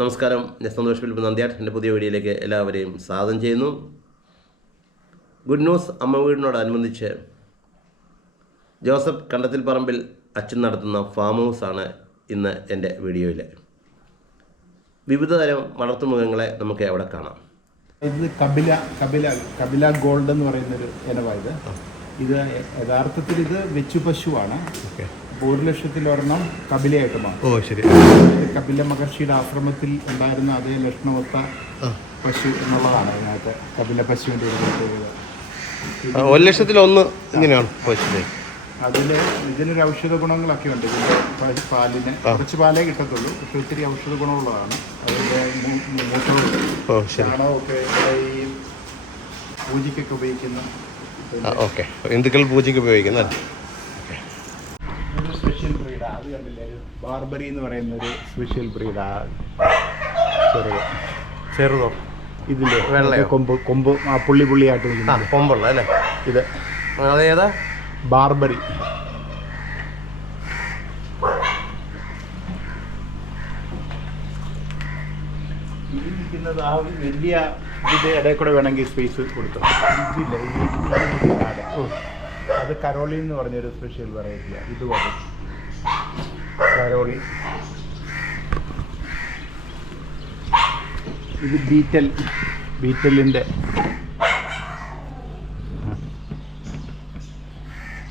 നമസ്കാരം. ഞാൻ സന്തോഷ് ഫിലിപ്പ് നന്ദിയാട്ട്. എന്റെ പുതിയ വീഡിയോയിലേക്ക് എല്ലാവരെയും സ്വാഗതം ചെയ്യുന്നു. ഗുഡ് ന്യൂസ് അമ്മ വീടിനോടനുബന്ധിച്ച് ജോസഫ് കണ്ടത്തിൽ പറമ്പിൽ അച്ഛൻ നടത്തുന്ന ഫാം ഹൗസാണ് ഇന്ന് എന്റെ വീഡിയോയിൽ വിവിധ തരം വളർത്തുമൃഗങ്ങളെ നമുക്ക് അവിടെ കാണാം. ഇത് കപില കപില കപില ഗോൾഡ് എന്ന് പറയുന്നൊരു ഇനമായത് ഇത് യഥാർത്ഥത്തിൽ ഇത് വെച്ചു പശുവാണ്. അപ്പോൾ ഒരു ലക്ഷത്തിൽ ഒരെണ്ണം കപിലയായിട്ട് മാറും. ഓ ശരി. കപില മഹർഷിയുടെ ആശ്രമത്തിൽ ഉണ്ടായിരുന്ന അതേ ലക്ഷണമൊത്ത പശു എന്നുള്ളതാണ് അതിനകത്ത് കപില പശുവിന്റെ ഒരു ലക്ഷത്തിൽ ഒന്ന് ഇങ്ങനെയാണ് പശുവിനെ. അതിൽ ഇതിനൊരു ഔഷധ ഗുണങ്ങളൊക്കെ ഉണ്ട്. ഇതിന്റെ പാലിന് കുറച്ച് പാലേ കിട്ടത്തുള്ളൂ. പക്ഷെ ഒത്തിരി ഔഷധ ഗുണമുള്ളതാണ്. അതിന്റെ മൂത്രവും ചാണകമൊക്കെ ഈ പൂജയ്ക്കൊക്കെ ഉപയോഗിക്കുന്ന ഓക്കെ. ഹിന്ദുക്കൾ പൂജയ്ക്ക് ഉപയോഗിക്കുന്ന? അത് കണ്ടില്ലേ? ബാർബറി എന്ന് പറയുന്ന ഒരു സ്പെഷ്യൽ ബ്രീഡാ ചെറുത്. ചെറുതോ? ഇതിന്റെ വെള്ള കൊമ്പ് കൊമ്പ് ആ പുള്ളി പുള്ളിയായിട്ട് നിൽക്കുന്നത്. കൊമ്പുള്ള അല്ലേ? ഇത്. അതേതാ ബാർബറി. ഇത് നിൽക്കുന്നത് ആ വലിയ ഇതിന്റെ ഇടയിൽ കൂടെ വേണമെങ്കിൽ സ്പേസ് കൊടുത്തു ഇതില്ല? അത് കരോളി എന്ന് പറഞ്ഞൊരു സ്പെഷ്യൽ വെറൈറ്റിയാണ് ഇത് പോലെ കരോളി. ഇത് ബീറ്റൽ ബീറ്റലിന്റെ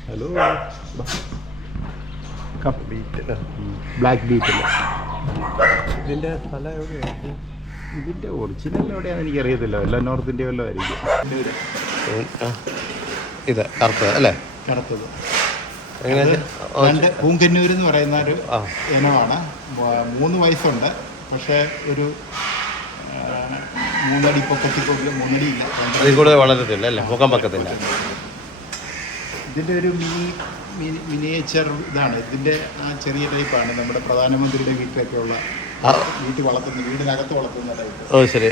ഹലോ. കപ്പ് ബീറ്റൽ ബ്ലാക്ക് ബീറ്റൽ ഇതിന്റെ സ്ഥലം എവിടെയാണ് ഇതിന്റെ ഒറിജിനൽ എവിടെയാണെന്ന് എനിക്കറിയത്തില്ല. വല്ല നോർത്ത് ഇന്ത്യ വല്ലതും ആയിരിക്കും. ഇത് കറുത്തത് അല്ലേ? കറുത്തത്. രണ്ട് പൂങ്കന്നൂർ എന്ന് പറയുന്ന ഒരു ഇനമാണ്. മൂന്ന് വയസ്സുണ്ട്. പക്ഷേ ഒരു മൂന്നടി പൊക്കത്തിൽ മൂന്നടി ഇല്ല അതിൽ കൂടുതൽ വളരത്തില്ല അല്ലേ? മുഖം പക്കത്തില്ല. ഇതിന്റെ ഒരു മിനി മിനി മിനിയേച്ചർ ഇതാണ്. ഇതിന്റെ ആ ചെറിയ ടൈപ്പാണ്. നമ്മുടെ പ്രധാനമന്ത്രിയുടെ വീട്ടിലൊക്കെ ഉള്ള വീട്ടിൽ വളർത്തുന്ന വീടിനകത്ത് വളർത്തുന്ന ടൈപ്പ്. ഓ ശരി.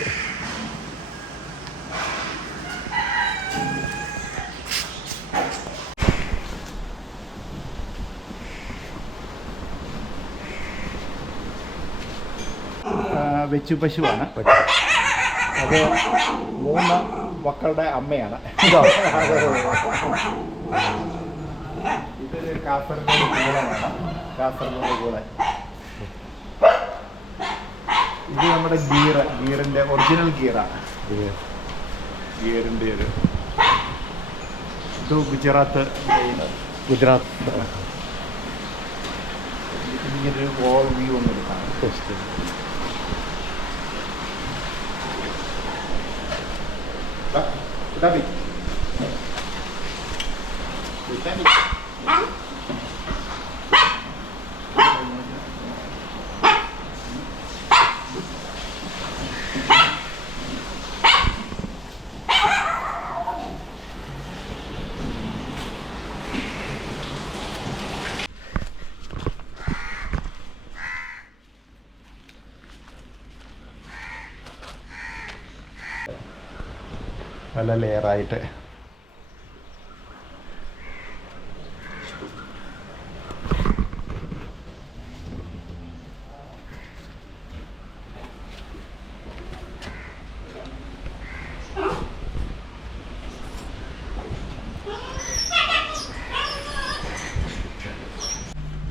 വെച്ചു പശുവാണ്. അത് മൂന്ന് മക്കളുടെ അമ്മയാണ്. ഇതൊരു കാസർഗോഡ് കൂളമാണ് കാസർഗോഡ് കൂളൻ ഇത് നമ്മുടെ ഗീർ ഗീറിന്റെ ഒറിജിനൽ ഗീറാണ് ഗീറിന്റെ ഒരു ഇത് ഗുജറാത്ത് ഗുജറാത്ത്. ഇങ്ങനെ ഒരു വോൾ വ്യൂ ഒന്ന് എടുക്കാം David. David. പല ലെയറായിട്ട്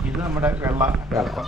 ഇത് നമ്മുടെ വെള്ള കളക്കം